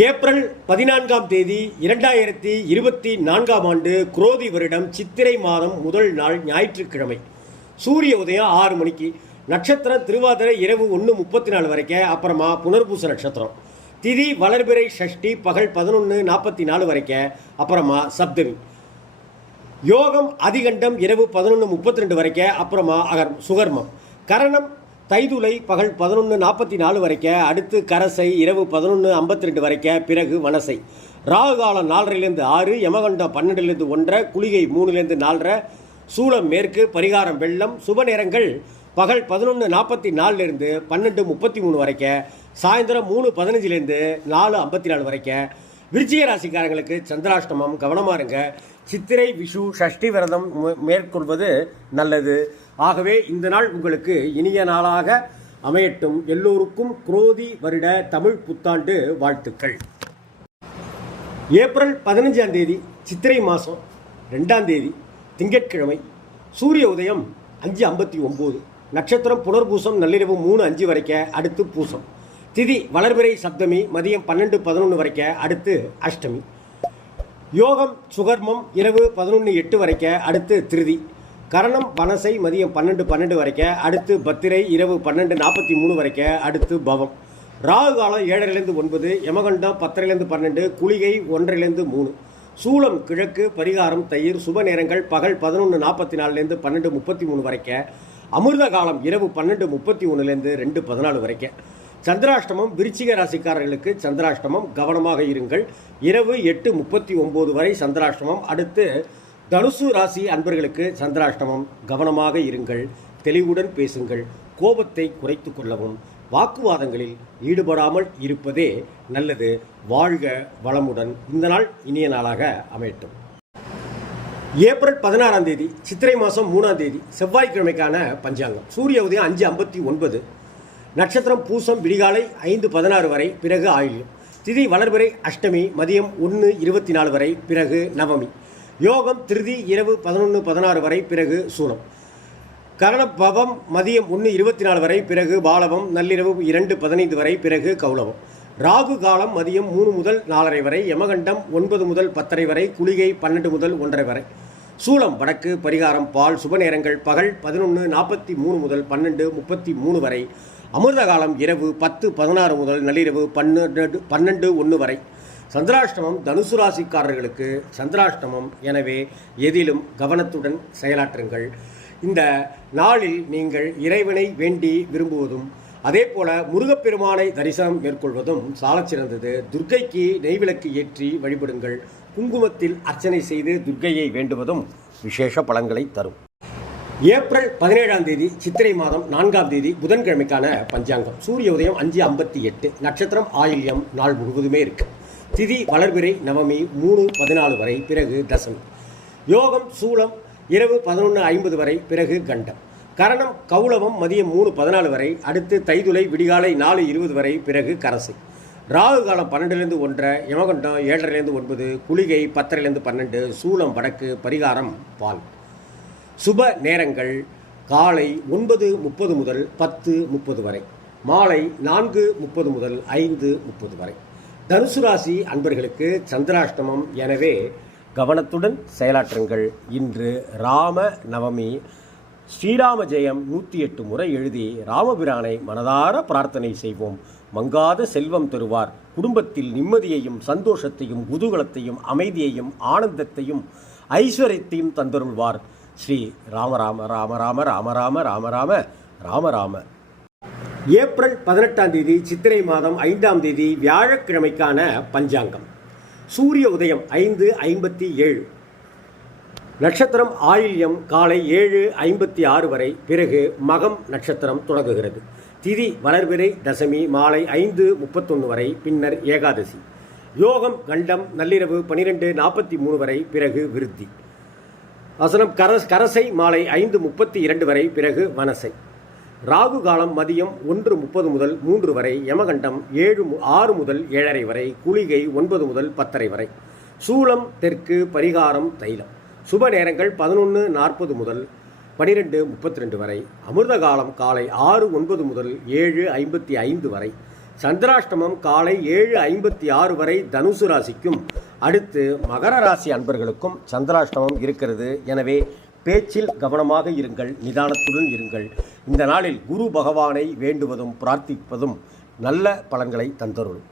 April பதினான்காம் தேதி இரண்டாயிரத்தி இருபத்தி நான்காம் ஆண்டு குரோதி வருடம் சித்திரை மாதம் முதல் நாள் ஞாயிற்றுக்கிழமை. சூரிய உதயம் ஆறு மணிக்கு. நட்சத்திரம் திருவாதிரை இரவு ஒன்று முப்பத்தி நாலு வரைக்கும் அப்புறமா புனர்பூச நட்சத்திரம். திதி வளர்பிறை ஷஷ்டி பகல் பதினொன்று நாற்பத்தி நாலு வரைக்கும் அப்புறமா சப்தமி. யோகம் அதிகண்டம் இரவு பதினொன்று முப்பத்தி ரெண்டு வரைக்கும் அப்புறமா அகர் சுகர்மம். கரணம் தைதுலை பகல் பதினொன்று நாற்பத்தி நாலு வரைக்க அடுத்து கரசை இரவு பதினொன்று ஐம்பத்தி ரெண்டு வரைக்க பிறகு வனசை. ராகு காலம் நாலரைலேருந்து ஆறு யமகண்டம் பன்னெண்டுலேருந்து ஒன்றரை குளிகை மூணுலேருந்து நாலரை சூளம் மேற்கு பரிகாரம் வெள்ளம் சுப நேரங்கள் பகல் பதினொன்று நாற்பத்தி நாலுலேருந்து பன்னெண்டு முப்பத்தி மூணு வரைக்கும் சாயந்தரம் மூணு பதினஞ்சுலேருந்து நாலு ஐம்பத்தி நாலு வரைக்கும் விருச்சிக ராசிக்காரங்களுக்கு சந்திராஷ்டமம் கவனமாக இருங்க. சித்திரை விஷு சஷ்டி விரதம் மே- மேற்கொள்வது நல்லது. ஆகவே இந்த நாள் உங்களுக்கு இனிய நாளாக அமையட்டும். எல்லோருக்கும் குரோதி வருட தமிழ் புத்தாண்டு வாழ்த்துக்கள். ஏப்ரல் பதினஞ்சாம் தேதி சித்திரை மாதம் ரெண்டாம் தேதி திங்கட்கிழமை சூரிய உதயம் அஞ்சு ஐம்பத்தி ஒம்பது. நட்சத்திரம் புனர்பூசம் நள்ளிரவு மூணு அஞ்சு வரைக்க அடுத்து பூசம். திதி வளர்பிறை சப்தமி மதியம் பன்னெண்டு பதினொன்று வரைக்க அடுத்து அஷ்டமி. யோகம் சுகர்மம் இரவு பதினொன்று எட்டு வரைக்க அடுத்து திருதி. கரணம் வனசை மதியம் பன்னெண்டு பன்னெண்டு வரைக்கும் அடுத்து பத்திரை இரவு பன்னெண்டு நாற்பத்தி மூணு வரைக்கும் அடுத்து பவம். ராகு காலம் ஏழரைலேருந்து ஒன்பது யமகண்டம் பத்தரைலேருந்து பன்னெண்டு குளிகை ஒன்றரைலேருந்து மூணு. சூளம் கிழக்கு பரிகாரம் தயிர் சுப நேரங்கள் பகல் பதினொன்று நாற்பத்தி நாலுலேருந்து பன்னெண்டு முப்பத்தி மூணு வரைக்கும் அமிர்த காலம் இரவு பன்னெண்டு முப்பத்தி ஒன்றுலேருந்து ரெண்டு பதினாலு வரைக்கும் சந்திராஷ்டமம் விருச்சிக ராசிக்காரர்களுக்கு சந்திராஷ்டமம் கவனமாக இருங்கள். இரவு எட்டு முப்பத்தி ஒம்பது வரை சந்திராஷ்டமம். அடுத்து தனுசு ராசி அன்பர்களுக்கு சந்திராஷ்டமம். கவனமாக இருங்கள் தெளிவுடன் பேசுங்கள் கோபத்தை குறைத்து கொள்ளவும் வாக்குவாதங்களில் ஈடுபடாமல் இருப்பதே நல்லது. வாழ்க வளமுடன். இந்த நாள் இனிய நாளாக அமையட்டும். ஏப்ரல் பதினாறாம் தேதி சித்திரை மாதம் மூணாம் தேதி செவ்வாய்க்கிழமைக்கான பஞ்சாங்கம். சூரிய உதயம் அஞ்சு ஐம்பத்தி ஒன்பது. நட்சத்திரம் பூசம் விடிகாலை ஐந்து பதினாறு வரை பிறகு ஆயுள். திதி வளர்பிறை அஷ்டமி மதியம் ஒன்று இருபத்தி நாலு வரை பிறகு நவமி. யோகம் திருதி இரவு பதினொன்று பதினாறு வரை பிறகு சூனம். கரணபவம் மதியம் ஒன்று இருபத்தி நாலு வரை பிறகு பாலவம் நள்ளிரவு இரண்டு பதினைந்து வரை பிறகு கௌலவம். ராகு காலம் மதியம் மூணு முதல் நாலரை வரை யமகண்டம் ஒன்பது முதல் பத்தரை வரை குளிகை பன்னெண்டு முதல் ஒன்றரை வரை. சூளம் வடக்கு பரிகாரம் பால் சுப நேரங்கள் பகல் பதினொன்று நாற்பத்தி மூணு முதல் பன்னெண்டு முப்பத்தி மூணு வரை. அமிர்த காலம் இரவு பத்து பதினாறு முதல் நள்ளிரவு பன்னெண்டு பன்னெண்டு ஒன்று வரை. சந்திராஷ்டமம் தனுசு ராசிக்காரர்களுக்கு சந்திராஷ்டமம். எனவே எதிலும் கவனத்துடன் செயலாற்றுங்கள். இந்த நாளில் நீங்கள் இறைவனை வேண்டி விரும்புவதும் அதே போல முருகப்பெருமானை தரிசனம் மேற்கொள்வதும் சாலச்சிறந்தது துர்க்கைக்கு நெய்விளக்கு ஏற்றி வழிபடுங்கள். குங்குமத்தில் அர்ச்சனை செய்து துர்க்கையை வேண்டுவதும் விசேஷ பலன்களை தரும். ஏப்ரல் பதினேழாம் தேதி சித்திரை மாதம் நான்காம் தேதி புதன்கிழமைக்கான பஞ்சாங்கம். சூரிய உதயம் அஞ்சு ஐம்பத்தி எட்டு. நட்சத்திரம் ஆயில்யம் நாள் முழுவதுமே இருக்குது திதி வளர்பிறை நவமி மூணு பதினாலு வரை பிறகு தசமி. யோகம் சூளம் இரவு பதினொன்று ஐம்பது வரை பிறகு கண்டம். கரணம் கௌளவம் மதியம் மூணு பதினாலு வரை அடுத்து தைதுளை விடிகாலை நாலு இருபது வரை பிறகு கரசை. ராகு காலம் பன்னெண்டுலேருந்து ஒன்றரை யமகண்டம் ஏழரைலேருந்து ஒன்பது குளிகை பத்தரைலேருந்து பன்னெண்டு சூளம் வடக்கு பரிகாரம் பால். சுப நேரங்கள் காலை ஒன்பது முப்பது முதல் பத்து முப்பது வரை மாலை நான்கு முப்பது முதல் ஐந்து முப்பது வரை. தனுசு ராசி அன்பர்களுக்கு சந்திராஷ்டமம். எனவே கவனத்துடன் செயலாற்றுங்கள். இன்று ராம நவமி. ஸ்ரீராம ஜெயம் நூற்றி எட்டு முறை எழுதி ராமபிரானை மனதார பிரார்த்தனை செய்வோம். மங்காத செல்வம் தருவார். குடும்பத்தில் நிம்மதியையும் சந்தோஷத்தையும் குதூகலத்தையும் அமைதியையும் ஆனந்தத்தையும் ஐஸ்வர்யத்தையும் தந்தருள்வார். ஸ்ரீ ராமராம ராமராம ராமராம ராமராம ராமராம ஏப்ரல் பதினெட்டாம் தேதி சித்திரை மாதம் ஐந்தாம் தேதி வியாழக்கிழமைக்கான பஞ்சாங்கம். சூரிய உதயம் ஐந்து ஐம்பத்தி ஏழு. நட்சத்திரம் ஆயில்யம் காலை ஏழு ஐம்பத்தி ஆறு வரை பிறகு மகம் நட்சத்திரம் தொடங்குகிறது. திதி வளர்பிறை தசமி மாலை ஐந்து முப்பத்தொன்று வரை பின்னர் ஏகாதசி. யோகம் கண்டம் நள்ளிரவு பனிரெண்டு நாற்பத்தி மூணு வரை பிறகு விருத்தி. வசனம் கரஸ் கரசை மாலை ஐந்து முப்பத்தி இரண்டு வரை பிறகு வனசை. ராகு காலம் மதியம் ஒன்று முப்பது முதல் மூன்று வரை யமகண்டம் ஏழு மு- ஆறு முதல் ஏழரை வரை குளிகை ஒன்பது முதல் பத்தரை வரை. சூளம் தெற்கு பரிகாரம் தைலம். சுப நேரங்கள் பதினொன்று நாற்பது முதல் பனிரெண்டு முப்பத்தி ரெண்டு வரை. அமிர்த காலம் காலை ஆறு ஒன்பது முதல் ஏழு ஐம்பத்தி ஐந்து வரை. சந்திராஷ்டமம் காலை ஏழு ஐம்பத்தி ஆறு வரை தனுசு ராசிக்கும். அடுத்து மகர ராசி அன்பர்களுக்கும் சந்திராஷ்டமம் இருக்கிறது. எனவே பேச்சில் கவனமாக இருங்கள் நிதானத்துடன் இருங்கள். இந்த நாளில் குரு பகவானை வேண்டுவதும் பிரார்த்திப்பதும் நல்ல பலன்களை தந்தருளும்.